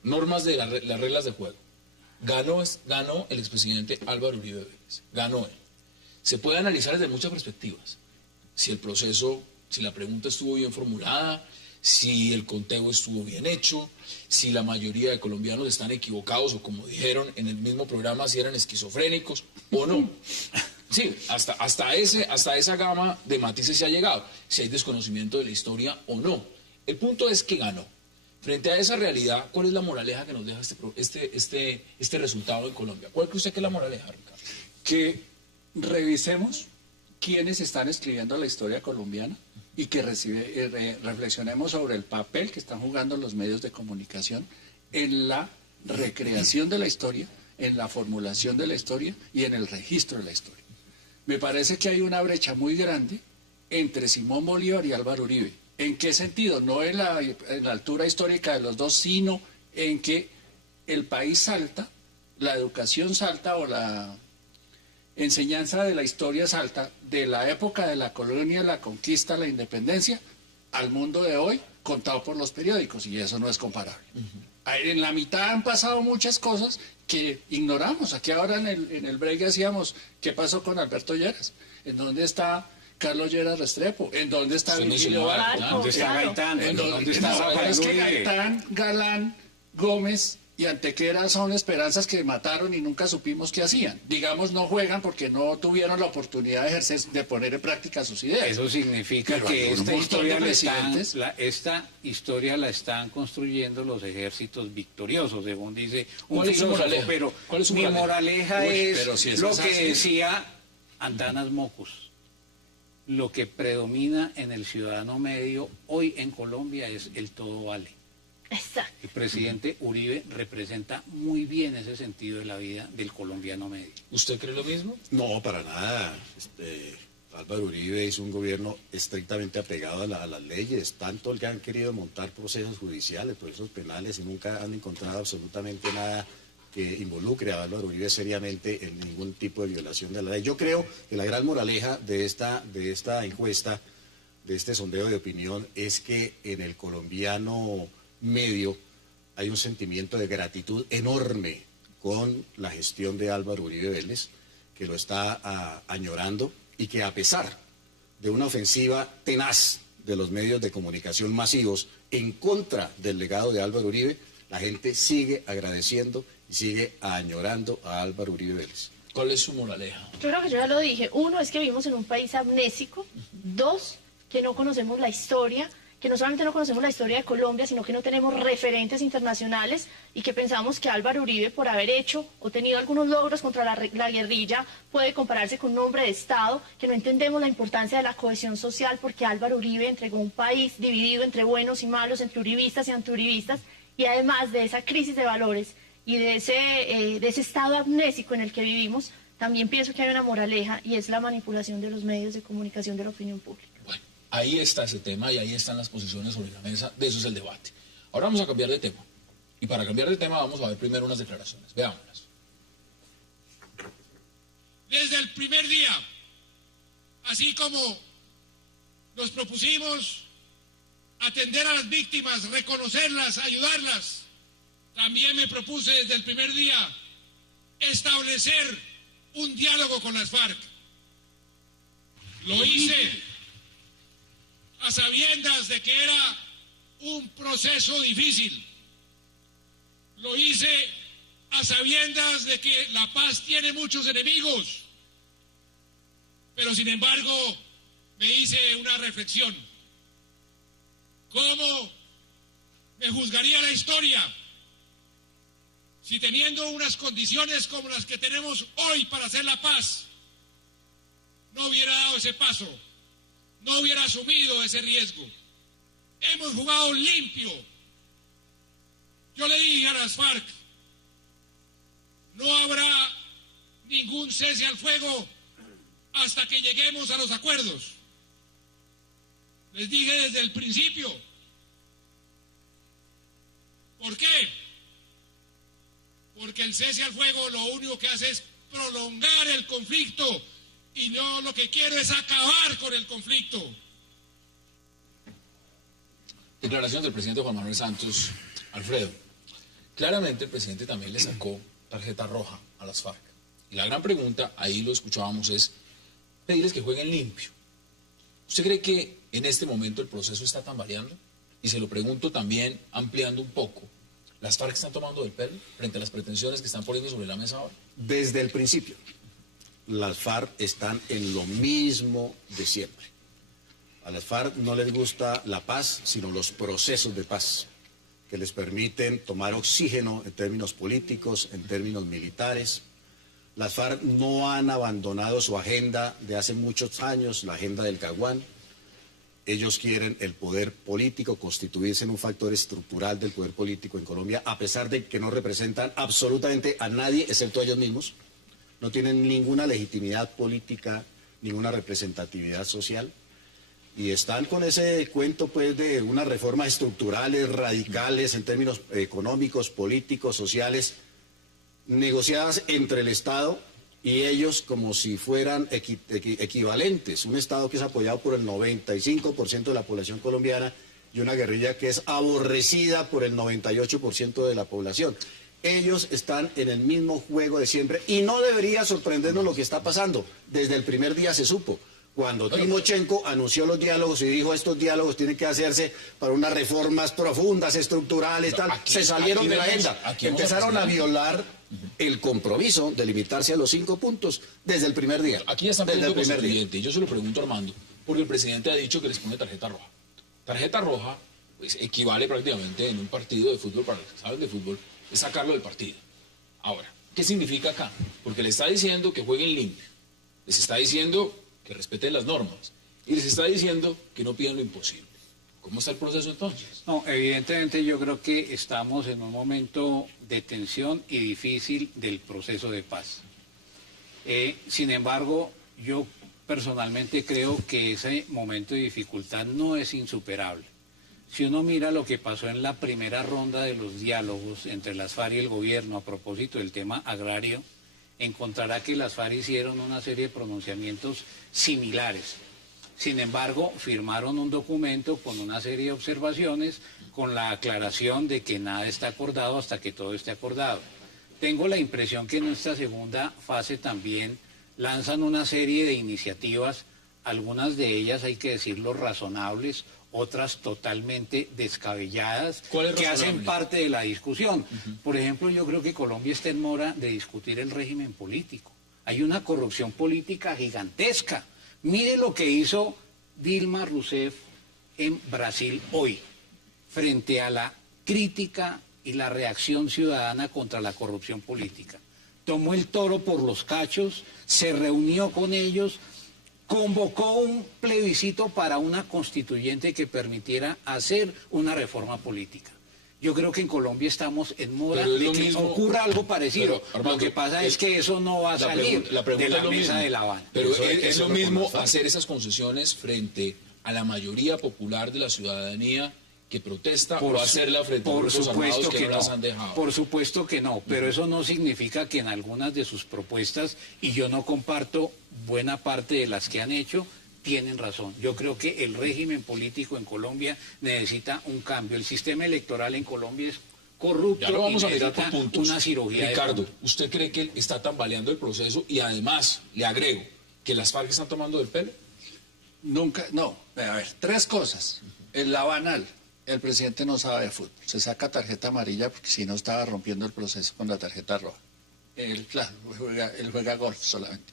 normas de las reglas de juego. Ganó el expresidente Álvaro Uribe Vélez. Ganó él. Se puede analizar desde muchas perspectivas. Si el proceso, si la pregunta estuvo bien formulada, si el conteo estuvo bien hecho, si la mayoría de colombianos están equivocados o como dijeron en el mismo programa, si eran esquizofrénicos o no. Sí, hasta esa gama de matices se ha llegado, si hay desconocimiento de la historia o no. El punto es que ganó. Frente a esa realidad, ¿cuál es la moraleja que nos deja este resultado en Colombia? ¿Cuál cree usted que es la moraleja, Ricardo? Que revisemos quiénes están escribiendo la historia colombiana y que reflexionemos sobre el papel que están jugando los medios de comunicación en la recreación de la historia, en la formulación de la historia y en el registro de la historia. Me parece que hay una brecha muy grande entre Simón Bolívar y Álvaro Uribe. ¿En qué sentido? No en la altura histórica de los dos, sino en que el país salta, la educación salta o la enseñanza de la historia salta de la época de la colonia, la conquista, la independencia, al mundo de hoy, contado por los periódicos, y eso no es comparable. En la mitad han pasado muchas cosas que ignoramos. Aquí ahora en el break decíamos, ¿qué pasó con Alberto Lleras? ¿En dónde está Carlos Lleras Restrepo? ¿En dónde está Se Virgilio mencionaba, Barco? claro. ¿Dónde está Gaitán? ¿En ¿Dónde está no, Rafael es que Uribe? Gaitán, Galán, Gómez y Antequera son esperanzas que mataron y nunca supimos qué hacían. Digamos, no juegan porque no tuvieron la oportunidad de ejercer, de poner en práctica sus ideas. Eso significa Pero que hay un esta montón historia, de presidentes. esta historia la están construyendo los ejércitos victoriosos, según dice un ¿Cuál es su filósofo. moraleja? Pero ¿Cuál es su mi moraleja? moraleja Uy, es pero si eso lo es que así. decía Antanas Mocus. Lo que predomina en el ciudadano medio hoy en Colombia es el todo vale. Exacto. El presidente Uribe representa muy bien ese sentido de la vida del colombiano medio. ¿Usted cree lo mismo? No, para nada. Álvaro Uribe es un gobierno estrictamente apegado a las leyes, tanto el que han querido montar procesos judiciales, procesos penales, y nunca han encontrado absolutamente nada que involucre a Álvaro Uribe seriamente en ningún tipo de violación de la ley. Yo creo que la gran moraleja de esta encuesta, de este sondeo de opinión, es que en el colombiano medio hay un sentimiento de gratitud enorme con la gestión de Álvaro Uribe Vélez, que lo está añorando, y que a pesar de una ofensiva tenaz de los medios de comunicación masivos en contra del legado de Álvaro Uribe, la gente sigue agradeciendo y sigue añorando a Álvaro Uribe Vélez. ¿Cuál es su moraleja? Yo creo que yo ya lo dije. Uno, es que vivimos en un país amnésico. Dos, que no conocemos la historia, que no solamente no conocemos la historia de Colombia, sino que no tenemos referentes internacionales, y que pensamos que Álvaro Uribe, por haber hecho o tenido algunos logros contra la guerrilla, puede compararse con un hombre de Estado, que no entendemos la importancia de la cohesión social, porque Álvaro Uribe entregó un país dividido entre buenos y malos, entre uribistas y antiuribistas, y además de esa crisis de valores y de ese estado amnésico en el que vivimos, también pienso que hay una moraleja, y es la manipulación de los medios de comunicación de la opinión pública. Bueno, ahí está ese tema y ahí están las posiciones sobre la mesa, de eso es el debate. Ahora vamos a cambiar de tema. Y para cambiar de tema vamos a ver primero unas declaraciones. Veámoslas. Desde el primer día, así como nos propusimos atender a las víctimas, reconocerlas, ayudarlas, también me propuse desde el primer día establecer un diálogo con las FARC. Lo hice a sabiendas de que era un proceso difícil. Lo hice a sabiendas de que la paz tiene muchos enemigos. Pero sin embargo, me hice una reflexión. ¿Cómo me juzgaría la historia si, teniendo unas condiciones como las que tenemos hoy para hacer la paz, no hubiera dado ese paso, no hubiera asumido ese riesgo? Hemos jugado limpio. Yo le dije a las FARC, no habrá ningún cese al fuego hasta que lleguemos a los acuerdos. Les dije desde el principio. ¿Por qué? Porque el cese al fuego lo único que hace es prolongar el conflicto, y yo lo que quiero es acabar con el conflicto. Declaración del presidente Juan Manuel Santos. Alfredo, claramente el presidente también le sacó tarjeta roja a las FARC. Y la gran pregunta, ahí lo escuchábamos, es pedirles que jueguen limpio. ¿Usted cree que en este momento el proceso está tambaleando? Y se lo pregunto también ampliando un poco. ¿Las FARC están tomando del pelo frente a las pretensiones que están poniendo sobre la mesa ahora? Desde el principio, las FARC están en lo mismo de siempre. A las FARC no les gusta la paz, sino los procesos de paz, que les permiten tomar oxígeno en términos políticos, en términos militares. Las FARC no han abandonado su agenda de hace muchos años, la agenda del Caguán. Ellos quieren el poder político, constituirse en un factor estructural del poder político en Colombia, a pesar de que no representan absolutamente a nadie, excepto a ellos mismos. No tienen ninguna legitimidad política, ninguna representatividad social. Y están con ese cuento, pues, de unas reformas estructurales, radicales, en términos económicos, políticos, sociales, negociadas entre el Estado y ellos como si fueran equivalentes. Un Estado que es apoyado por el 95% de la población colombiana y una guerrilla que es aborrecida por el 98% de la población. Ellos están en el mismo juego de siempre y no debería sorprendernos lo que está pasando. Desde el primer día se supo. Cuando Timochenko anunció los diálogos y dijo estos diálogos tienen que hacerse para unas reformas profundas, estructurales, tal, se salieron de la agenda. Empezaron a violar el compromiso de limitarse a los 5 puntos desde el primer día. Aquí ya están pidiendo constituyente, y yo se lo pregunto a Armando, porque el presidente ha dicho que les pone tarjeta roja. Tarjeta roja, pues, equivale prácticamente en un partido de fútbol, para los que saben de fútbol, es sacarlo del partido. Ahora, ¿qué significa acá? Porque le está diciendo que jueguen limpio, les está diciendo que respeten las normas, y les está diciendo que no pidan lo imposible. ¿Cómo está el proceso entonces? No, evidentemente yo creo que estamos en un momento de tensión y difícil del proceso de paz. Sin embargo, yo personalmente creo que ese momento de dificultad no es insuperable. Si uno mira lo que pasó en la primera ronda de los diálogos entre las FARC y el gobierno a propósito del tema agrario, encontrará que las FARC hicieron una serie de pronunciamientos similares. Sin embargo, firmaron un documento con una serie de observaciones, con la aclaración de que nada está acordado hasta que todo esté acordado. Tengo la impresión que en esta segunda fase también lanzan una serie de iniciativas, algunas de ellas, hay que decirlo, razonables, otras totalmente descabelladas, que hacen parte de la discusión. Por ejemplo, yo creo que Colombia está en mora de discutir el régimen político. Hay una corrupción política gigantesca. Mire lo que hizo Dilma Rousseff en Brasil hoy, frente a la crítica y la reacción ciudadana contra la corrupción política. Tomó el toro por los cachos, se reunió con ellos, convocó un plebiscito para una constituyente que permitiera hacer una reforma política. Yo creo que en Colombia estamos en mora de que ocurra algo parecido. Pero, Armando, lo que pasa es que eso no va a salir de la mesa de La Habana. Pero es lo mismo hacer esas concesiones frente a la mayoría popular de la ciudadanía que protesta o hacerla frente a grupos armados que no las han dejado. Por supuesto que no, pero eso no significa que en algunas de sus propuestas, y yo no comparto buena parte de las que han hecho, tienen razón. Yo creo que el régimen político en Colombia necesita un cambio. El sistema electoral en Colombia es corrupto. Ya lo vamos y a mirar por necesita puntos. una cirugía. Ricardo, ¿usted cree que está tambaleando el proceso? Y además, le agrego, que las FARC están tomando del pelo. Nunca, no. A ver, tres cosas. En la banal, el presidente no sabe de fútbol. Se saca tarjeta amarilla porque si no estaba rompiendo el proceso con la tarjeta roja. Él, claro, él juega golf solamente.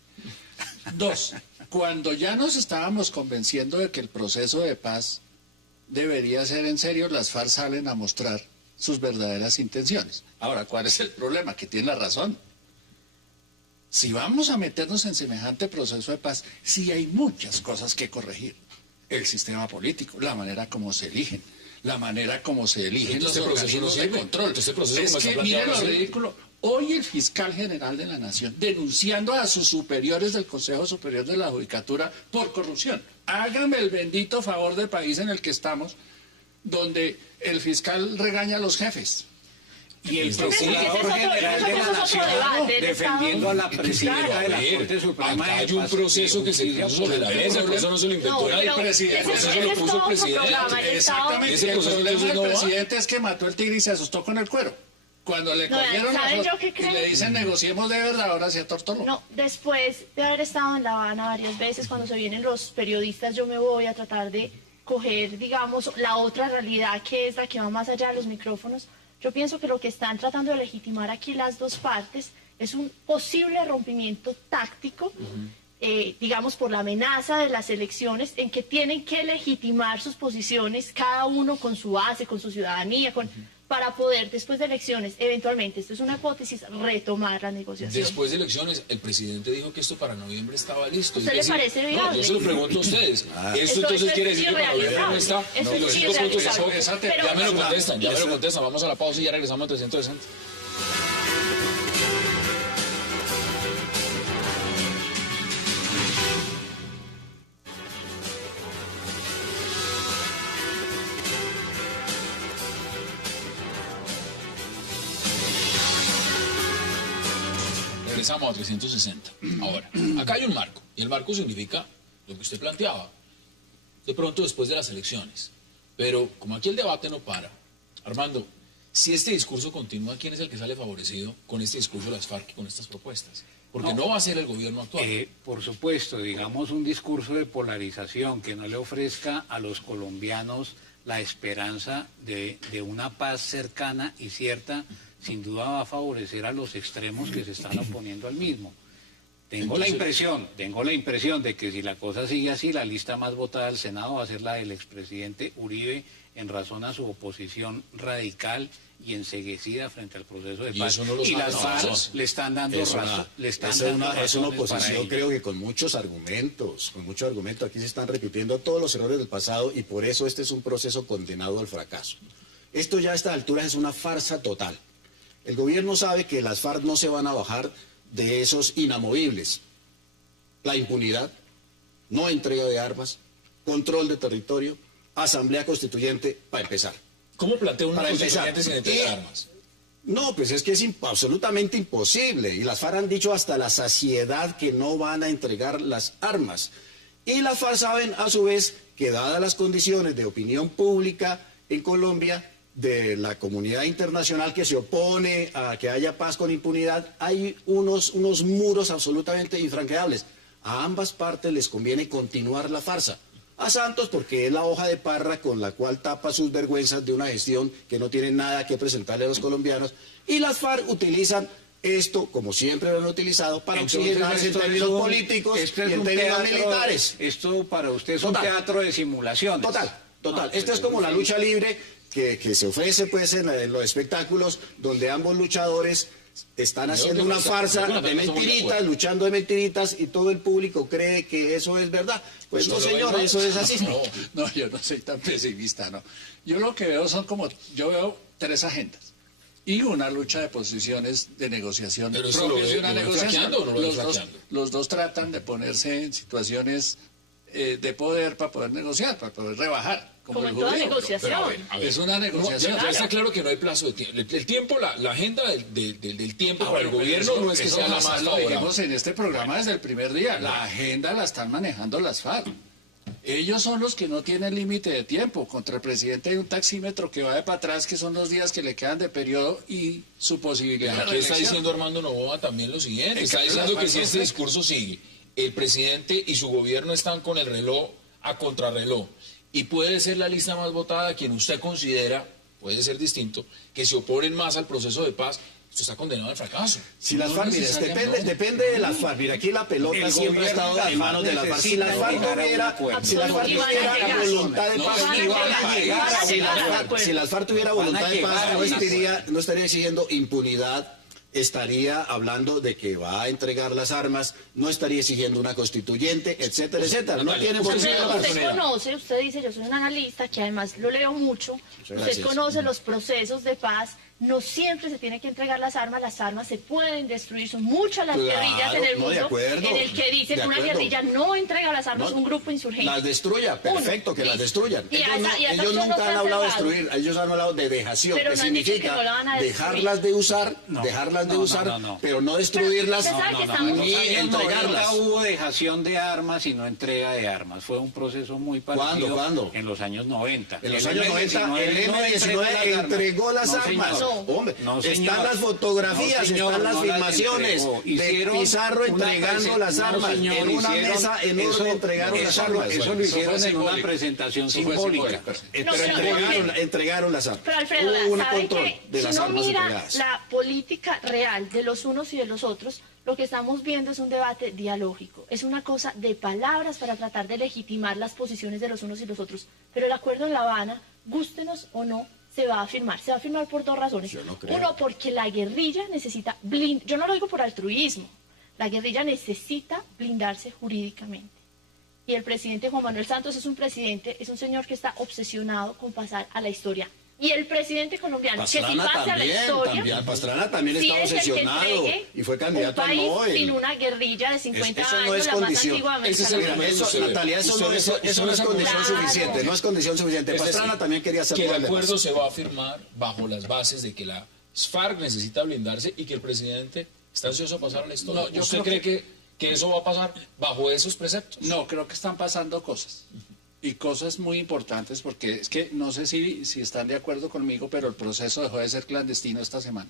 Dos, cuando ya nos estábamos convenciendo de que el proceso de paz debería ser en serio, las FARC salen a mostrar sus verdaderas intenciones. Ahora, ¿cuál es el problema? Que tiene la razón. Si vamos a meternos en semejante proceso de paz, sí hay muchas cosas que corregir. El sistema político, la manera como se eligen, la manera como se eligen los organismos de control. Este proceso Es que mire lo ridículo. Hoy el fiscal general de la Nación denunciando a sus superiores del Consejo Superior de la Judicatura por corrupción. Hágame el bendito favor del país en el que estamos, donde el fiscal regaña a los jefes. Y el procurador general de la Nación defendiendo a la presidenta de la Corte Suprema. Acá hay un proceso que se puso sobre la mesa, el proceso no se lo inventó el presidente, el proceso lo puso el presidente. Exactamente, el problema del presidente es que mató el tigre y se asustó con el cuero. Cuando le cogieron y le dicen negociemos de verdad, ahora se atortoló. No, después de haber estado en La Habana varias veces, cuando se vienen los periodistas, yo me voy a tratar de coger, digamos, la otra realidad que es la que va más allá de los micrófonos. Yo pienso que lo que están tratando de legitimar aquí las dos partes es un posible rompimiento táctico, digamos, por la amenaza de las elecciones, en que tienen que legitimar sus posiciones, cada uno con su base, con su ciudadanía, para poder, después de elecciones, eventualmente, esto es una hipótesis, retomar la negociación. Después de elecciones, el presidente dijo que esto para noviembre estaba listo. ¿Usted le parece viable? No, yo se lo pregunto a ustedes. Esto entonces quiere decir que para noviembre no está. Y los 5 puntos ya me lo contestan, ya me lo contestan. Vamos a la pausa y ya regresamos a 360. Regresamos a 360. Ahora, acá hay un marco, y el marco significa lo que usted planteaba, de pronto después de las elecciones. Pero como aquí el debate no para, Armando, si este discurso continúa, ¿quién es el que sale favorecido con este discurso de las FARC y con estas propuestas? Porque no va a ser el gobierno actual. Por supuesto, digamos un discurso de polarización que no le ofrezca a los colombianos la esperanza de una paz cercana y cierta, sin duda va a favorecer a los extremos que se están oponiendo al mismo. Tengo la impresión de que si la cosa sigue así, la lista más votada del Senado va a ser la del expresidente Uribe en razón a su oposición radical y enceguecida frente al proceso de Y paz. eso no lo Y las saben, FARC no. le están dando razón. Es una oposición, creo que con muchos argumentos, Aquí se están repitiendo todos los errores del pasado y por eso este es un proceso condenado al fracaso. Esto ya a esta altura es una farsa total. El gobierno sabe que las FARC no se van a bajar de esos inamovibles. La impunidad, no entrega de armas, control de territorio, asamblea constituyente, para empezar. ¿Cómo plantea una Para empezar, constituyente sin entregar armas? No, pues es que es absolutamente imposible. Y las FARC han dicho hasta la saciedad que no van a entregar las armas. Y las FARC saben, a su vez, que dadas las condiciones de opinión pública en Colombia, de la comunidad internacional que se opone a que haya paz con impunidad, hay unos muros absolutamente infranqueables. A ambas partes les conviene continuar la farsa. A Santos porque es la hoja de parra con la cual tapa sus vergüenzas de una gestión que no tiene nada que presentarle a los colombianos. Y las FARC utilizan esto, como siempre lo han utilizado, para oxigenarse en términos políticos y en términos militares. Esto para usted es un teatro de simulaciones. Total. Esto es como la lucha libre que se ofrece pues en los espectáculos donde ambos luchadores están haciendo una farsa de mentiritas, luchando de mentiritas y todo el público cree que eso es verdad. Pues no, señor, eso es así. No, yo no soy tan pesimista, no. Yo lo que veo yo veo tres agendas y una lucha de posiciones de negociación. Pero eso propias de una negociación. ¿O no lo ves flaqueando? Los dos tratan de ponerse en situaciones de poder para poder negociar, para poder rebajar. Como el en toda gobierno. negociación. A ver, Es una negociación. Ya está claro que no hay plazo de tiempo. El tiempo, la agenda del tiempo para el Bueno, gobierno pero no es que sea la más lo favorable. dijimos en este programa desde el primer día. La agenda la están manejando las FARC. Ellos son los que no tienen límite de tiempo. Contra el presidente hay un taxímetro que va de para atrás, que son los días que le quedan de periodo y su posibilidad de Aquí está reelección. diciendo Armando Novoa también lo siguiente. En Está cambio, diciendo las que si FARC este no- discurso sigue, el presidente y su gobierno están con el reloj a contrarreloj. Y puede ser la lista más votada quien usted considera, puede ser distinto, que se oponen más al proceso de paz. Esto está condenado al fracaso. Si las No FARC, mire, necesariamente. depende de las FARC. Mira, aquí la pelota El siempre ha gobierno estado en manos de las FARC. Si las FARC necesita tuviera, acuerdo. si las FARC tuviera voluntad de No, paz, van a llegar, si las FARC tuviera Van a voluntad de llegar paz, a no estaría exigiendo impunidad, estaría hablando de que va a entregar las armas, no estaría exigiendo una constituyente, etcétera, etcétera. No tiene por qué Usted conoce, usted dice, yo soy un analista que además lo leo mucho, usted gracias. conoce los procesos de paz, no siempre se tiene que entregar las armas se pueden destruir, son muchas las Claro, guerrillas en el no, de mundo acuerdo, en el que dicen de una acuerdo. guerrilla no entrega las armas, No, un grupo insurgente. Las destruya, perfecto, Uno, que las listo. destruyan. Y a esa Ellos opción no nunca se han ha hablado de cerrado. destruir, ellos han hablado de dejación, Pero que no han dicho que significa no la van a destruir. dejarlas de usar, No, no. pero no destruirlas, Pero usted sabe que estamos- ni En los años 90 entregarlas. hubo dejación de armas y no entrega de armas. Fue un proceso muy parecido. ¿Cuándo? En los años 90. En los años 90 el M-19 entregó las armas. Hombre, están las fotografías, están las filmaciones de Pizarro entregando las armas. En una mesa enorme entregaron las armas. Eso lo hicieron en una simbólico. presentación Eso fue simbólica. simbólico. Pero entregaron las armas. Pero Alfredo, Hubo un ¿sabe control que de las si uno armas mira entregadas. la política real de los unos y de los otros, lo que estamos viendo es un debate dialógico, es una cosa de palabras para tratar de legitimar las posiciones de los unos y los otros. Pero el acuerdo en La Habana, gústenos o no, se va a firmar. Se va a firmar por dos razones. Yo no creo. Uno, porque la guerrilla necesita yo no lo digo por altruismo, la guerrilla necesita blindarse jurídicamente. Y el presidente Juan Manuel Santos es un señor que está obsesionado con pasar a la historia. Y el presidente colombiano, que si Pastrana pase a la historia, Pastrana también sí está es el que obsesionado entregue y fue candidato un al país Nobel. sin una guerrilla de 50 Eso no años, es la más condición. antigua de Ese es América el Latina. argumento. Eso, Natalia, eso no es condición Claro. suficiente, no es condición suficiente. Es Pastrana decir, también quería hacer que el problemas. acuerdo se va a firmar bajo las bases de que la FARC necesita blindarse y que el presidente está ansioso a pasar a la historia. No, yo ¿Usted creo cree que eso va a pasar bajo esos preceptos? No, creo que están pasando cosas. Y cosas muy importantes, porque es que no sé si están de acuerdo conmigo, pero el proceso dejó de ser clandestino esta semana.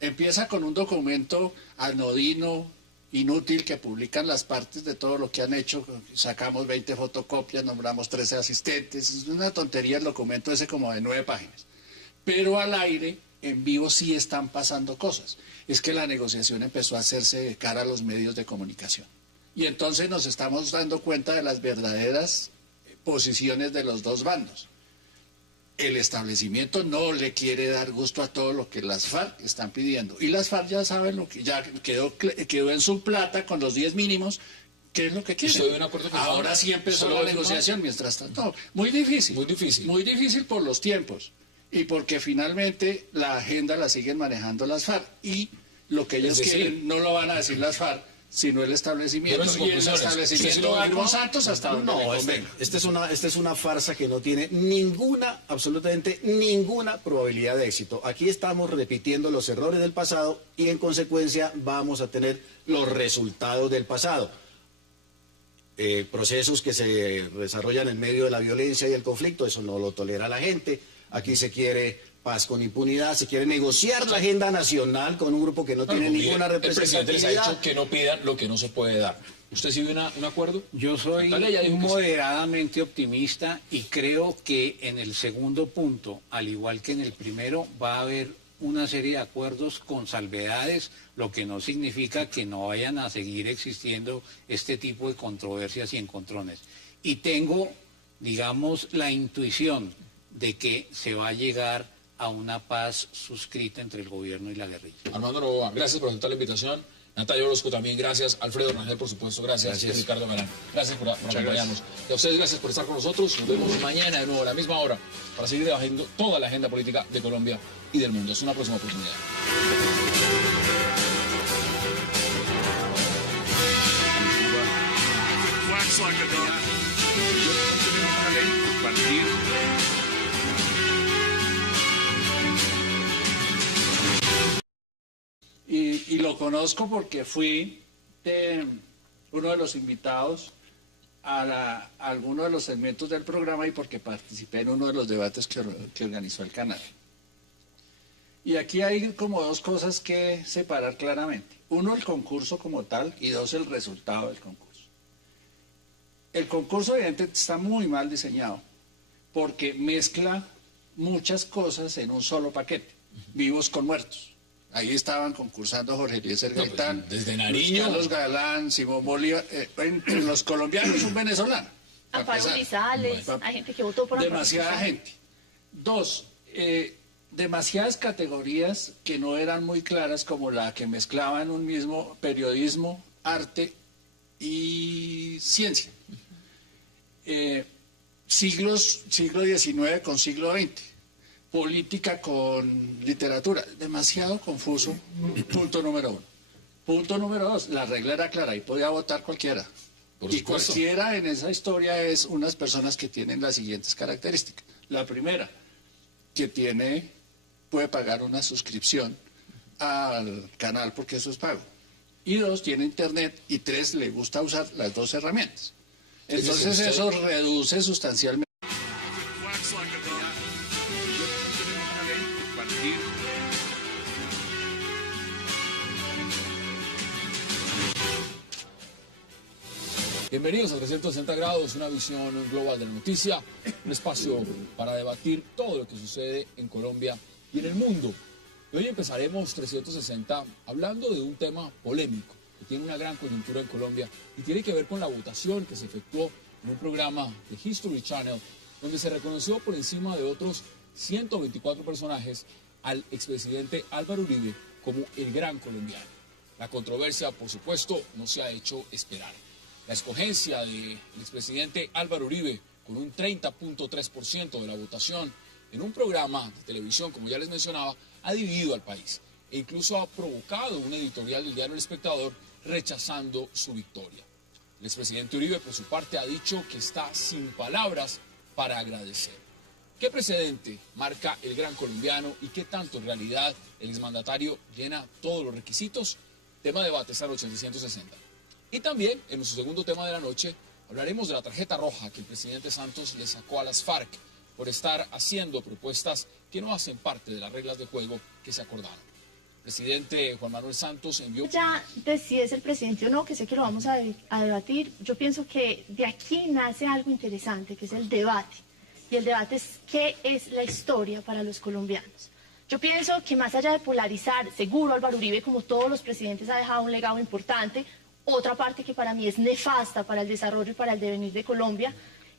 Empieza con un documento anodino, inútil, que publican las partes de todo lo que han hecho. Sacamos 20 fotocopias, nombramos 13 asistentes. Es una tontería el documento ese como de 9 páginas. Pero al aire, en vivo, sí están pasando cosas. Es que la negociación empezó a hacerse de cara a los medios de comunicación. Y entonces nos estamos dando cuenta de las verdaderas posiciones de los dos bandos. el establecimiento no le quiere dar gusto a todo lo que las FARC están pidiendo. Y las FARC ya saben lo que ya quedó en su plata con los 10 mínimos, qué es lo que quieren. ¿Estoy de un acuerdo con Ahora sí empezó la negociación, mientras tanto. No, muy difícil. Muy difícil. Muy difícil por los tiempos. Y porque finalmente la agenda la siguen manejando las FARC. Y lo que ellos quieren no lo van a decir las FARC, sino el establecimiento. Y el establecimiento va con Santos hasta donde le convenga. Esta es una farsa que no tiene ninguna, absolutamente ninguna probabilidad de éxito. Aquí estamos repitiendo los errores del pasado y en consecuencia vamos a tener los resultados del pasado. Procesos que se desarrollan en medio de la violencia y el conflicto, eso no lo tolera la gente. Aquí se quiere paz con impunidad, se quiere negociar la agenda nacional con un grupo que no tiene ninguna representatividad. El presidente les ha dicho que no pidan lo que no se puede dar. ¿Usted sí ve un acuerdo? Yo soy moderadamente optimista y creo que en el segundo punto, al igual que en el primero, va a haber una serie de acuerdos con salvedades, lo que no significa que no vayan a seguir existiendo este tipo de controversias y encontrones. Y tengo, digamos, la intuición de que se va a llegar a una paz suscrita entre el gobierno y la guerrilla. Armando Novoa, gracias por aceptar la invitación. Natalia Orozco también, gracias. Alfredo Rangel, por supuesto, gracias. Y Ricardo Galán, gracias por acompañarnos. Y a ustedes, gracias por estar con nosotros. Nos vemos mañana de nuevo a la misma hora para seguir debatiendo toda la agenda política de Colombia y del mundo. Es una próxima oportunidad. Y lo conozco porque fui uno de los invitados a alguno de los segmentos del programa y porque participé en uno de los debates que organizó el canal. Y aquí hay como dos cosas que separar claramente. Uno, el concurso como tal, y dos, el resultado del concurso. El concurso, evidentemente, está muy mal diseñado porque mezcla muchas cosas en un solo paquete, vivos con muertos. Ahí estaban concursando Jorge Eliezer Gaitán, desde Nariño, Carlos Galán, Simón Bolívar, entre los colombianos un venezolano. Amparo Grisales, hay gente que votó por demasiada gente. Dos, demasiadas categorías que no eran muy claras, como la que mezclaban un mismo periodismo, arte y ciencia. Siglo XIX con siglo XX. Política con literatura, demasiado confuso, punto número uno. Punto número dos, la regla era clara y podía votar cualquiera. Y cualquiera en esa historia es unas personas que tienen las siguientes características. La primera, que puede pagar una suscripción al canal porque eso es pago. Y dos, tiene internet y tres, le gusta usar las dos herramientas. Entonces eso reduce sustancialmente. Bienvenidos a 360 grados, una visión global de la noticia, un espacio para debatir todo lo que sucede en Colombia y en el mundo. Y hoy empezaremos 360 hablando de un tema polémico que tiene una gran coyuntura en Colombia y tiene que ver con la votación que se efectuó en un programa de History Channel donde se reconoció por encima de otros 124 personajes al expresidente Álvaro Uribe como el gran colombiano. La controversia, por supuesto, no se ha hecho esperar. La escogencia del expresidente Álvaro Uribe con un 30.3% de la votación en un programa de televisión, como ya les mencionaba, ha dividido al país e incluso ha provocado un editorial del diario El Espectador rechazando su victoria. El expresidente Uribe, por su parte, ha dicho que está sin palabras para agradecer. ¿Qué precedente marca el gran colombiano y qué tanto en realidad el exmandatario llena todos los requisitos? Tema de debate esta noche en 360. Y también, en nuestro segundo tema de la noche, hablaremos de la tarjeta roja que el presidente Santos le sacó a las FARC por estar haciendo propuestas que no hacen parte de las reglas de juego que se acordaron. El presidente Juan Manuel Santos envió... Ya de si es el presidente o no, que sé que lo vamos a debatir, yo pienso que de aquí nace algo interesante, que es el debate. Y el debate es qué es la historia para los colombianos. Yo pienso que más allá de polarizar, seguro Álvaro Uribe, como todos los presidentes, ha dejado un legado importante. Otra parte que para mí es nefasta para el desarrollo y para el devenir de Colombia.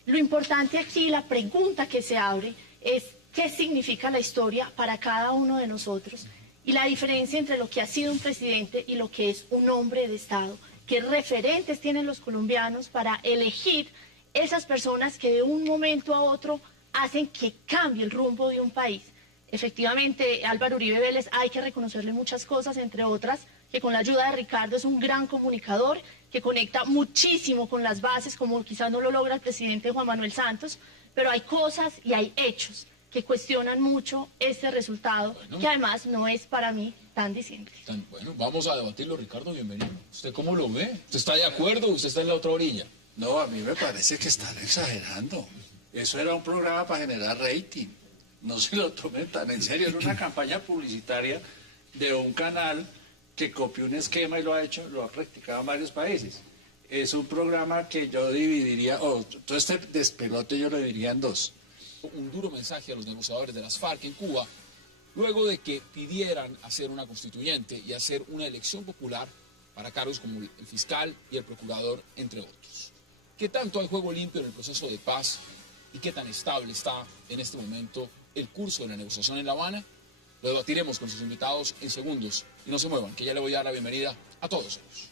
Lo importante aquí, la pregunta que se abre es qué significa la historia para cada uno de nosotros y la diferencia entre lo que ha sido un presidente y lo que es un hombre de Estado, qué referentes tienen los colombianos para elegir esas personas que de un momento a otro hacen que cambie el rumbo de un país. Efectivamente, Álvaro Uribe Vélez hay que reconocerle muchas cosas, entre otras, que con la ayuda de Ricardo es un gran comunicador, que conecta muchísimo con las bases, como quizás no lo logra el presidente Juan Manuel Santos, pero hay cosas y hay hechos que cuestionan mucho este resultado, que además no es para mí tan diciembre. Bueno, vamos a debatirlo, Ricardo, bienvenido. ¿Usted cómo lo ve? ¿Usted está de acuerdo o usted está en la otra orilla? No, a mí me parece que están exagerando. Eso era un programa para generar rating. No se lo tomen tan en serio. Era una campaña publicitaria de un canal que copió un esquema y lo ha practicado en varios países. Es un programa que yo dividiría, todo este despelote yo lo dividiría en dos. Un duro mensaje a los negociadores de las FARC en Cuba, luego de que pidieran hacer una constituyente y hacer una elección popular para cargos como el fiscal y el procurador, entre otros. ¿Qué tanto hay juego limpio en el proceso de paz y qué tan estable está en este momento el curso de la negociación en La Habana? Lo debatiremos con sus invitados en segundos. Y no se muevan, que ya le voy a dar la bienvenida a todos ellos.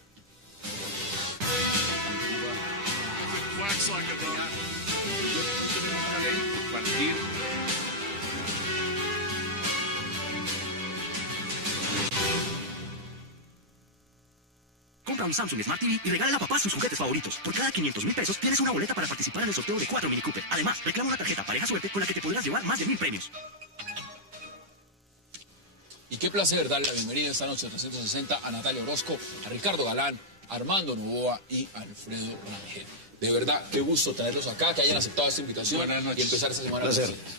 Compra un Samsung Smart TV y regala a papá sus juguetes favoritos. Por cada 500.000 pesos tienes una boleta para participar en el sorteo de 4 Mini Cooper. Además, reclama una tarjeta pareja suerte con la que te podrás llevar más de 1000 premios. Y qué placer darle la bienvenida esta noche 360 a Natalia Orozco, a Ricardo Galán, a Armando Novoa y a Alfredo Rangel. De verdad, qué gusto traerlos acá, que hayan aceptado esta invitación y empezar esta semana.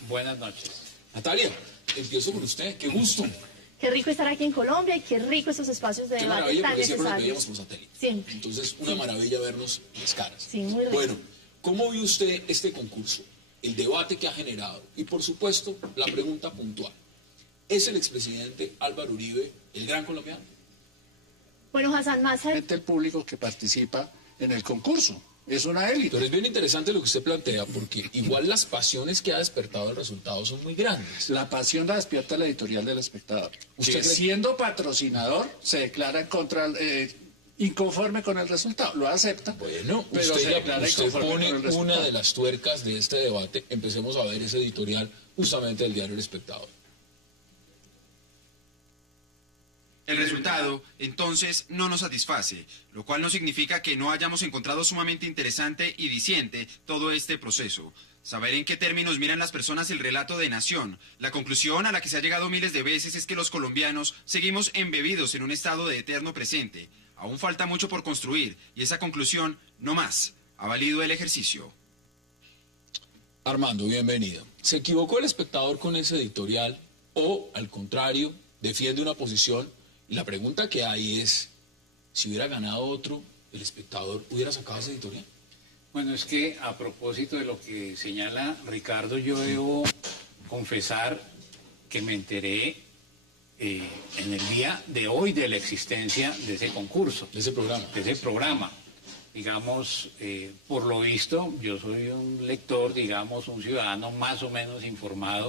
Buenas noches. Natalia, empiezo con usted, qué gusto. Qué rico estar aquí en Colombia y qué rico estos espacios de Qué debate maravilla, tan porque siempre nos veíamos necesarios. por satélite. Siempre. Entonces, una maravilla vernos las caras. Sí, muy rico. Bueno, ¿cómo vio usted este concurso? El debate que ha generado y, por supuesto, la pregunta puntual. ¿Es el expresidente Álvaro Uribe el gran colombiano? Bueno, Hassan, más allá... El público que participa en el concurso. Es una élite. Pero es bien interesante lo que usted plantea, porque igual las pasiones que ha despertado el resultado son muy grandes. La pasión la despierta la editorial del Espectador. ¿Usted Que cree- siendo patrocinador se declara inconforme con el resultado. Lo acepta, Bueno, pero se declara usted inconforme pone con el resultado. una de las tuercas de este debate. Empecemos a ver ese editorial justamente del diario El Espectador. El resultado, entonces, no nos satisface, lo cual no significa que no hayamos encontrado sumamente interesante y diciente todo este proceso. Saber en qué términos miran las personas el relato de nación. La conclusión a la que se ha llegado miles de veces es que los colombianos seguimos embebidos en un estado de eterno presente. Aún falta mucho por construir y esa conclusión, no más, ha valido el ejercicio. Armando, bienvenido. ¿Se equivocó El Espectador con ese editorial o, al contrario, defiende una posición? Y la pregunta que hay es, si hubiera ganado otro, El Espectador hubiera sacado ese editorial. Bueno, es que a propósito de lo que señala Ricardo, yo debo confesar que me enteré en el día de hoy de la existencia de ese concurso. De ese programa. De ese programa. Digamos, por lo visto, yo soy un lector, digamos, un ciudadano más o menos informado